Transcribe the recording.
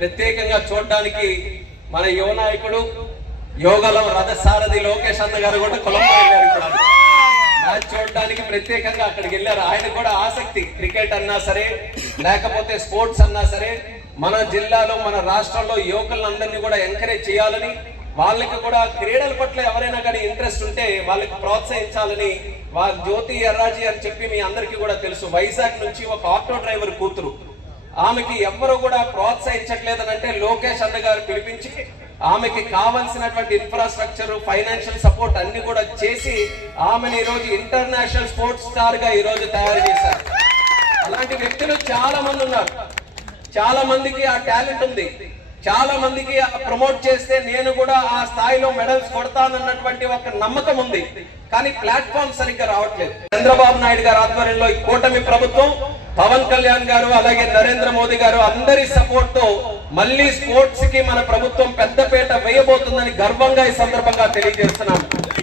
ప్రత్యేకంగా చూడడానికి మన యువ నాయకుడు యోగలం రథసారథి లోకేష్ అన్న గారు కూడా కొలంబో వెళ్ళారు. మ్యాచ్ చూడడానికి ప్రత్యేకంగా అక్కడికి వెళ్ళారు. ఆయన కూడా ఆసక్తి, క్రికెట్ అన్నా సరే లేకపోతే స్పోర్ట్స్ అన్నా సరే మన జిల్లాలో మన రాష్ట్రంలో యువకులందరినీ కూడా ఎంకరేజ్ చేయాలని, వాళ్ళకి కూడా క్రీడల పట్ల ఎవరైనా కానీ ఇంట్రెస్ట్ ఉంటే వాళ్ళకి ప్రోత్సహించాలని వాళ్ళ జ్యోతి ఎర్రాజీ అని చెప్పి మీ అందరికీ కూడా తెలుసు, వైజాగ్ నుంచి ఒక ఆటో డ్రైవర్ కూతురు, ఆమెకి ఎవ్వరూ కూడా ప్రోత్సహించట్లేదని అంటే లోకేష్ అన్న గారు పిలిపించి ఆమెకి కావాల్సినటువంటి ఇన్ఫ్రాస్ట్రక్చర్, ఫైనాన్షియల్ సపోర్ట్ అన్ని కూడా చేసి ఆమెను ఈరోజు ఇంటర్నేషనల్ స్పోర్ట్స్ స్టార్ గా ఈరోజు తయారు చేశారు. అలాంటి వ్యక్తులు చాలా మంది ఉన్నారు. చాలా మందికి ఆ టాలెంట్ ఉంది, చాలా మందికి ప్రమోట్ చేస్తే నేను కూడా ఆ స్థాయిలో మెడల్స్ కొడతానన్నటువంటి ఒక నమ్మకం ఉంది. కానీ ప్లాట్ఫామ్ సరిగ్గా రావట్లేదు. చంద్రబాబు నాయుడు గారి ఆధ్వర్యంలో ఈ కూటమి ప్రభుత్వం, పవన్ కళ్యాణ్ గారు అలాగే నరేంద్ర మోదీ గారు అందరి సపోర్ట్ తో మళ్ళీ స్పోర్ట్స్ కి మన ప్రభుత్వం పెద్దపీట వేయబోతుందని గర్వంగా ఈ సందర్భంగా తెలియజేస్తున్నాను.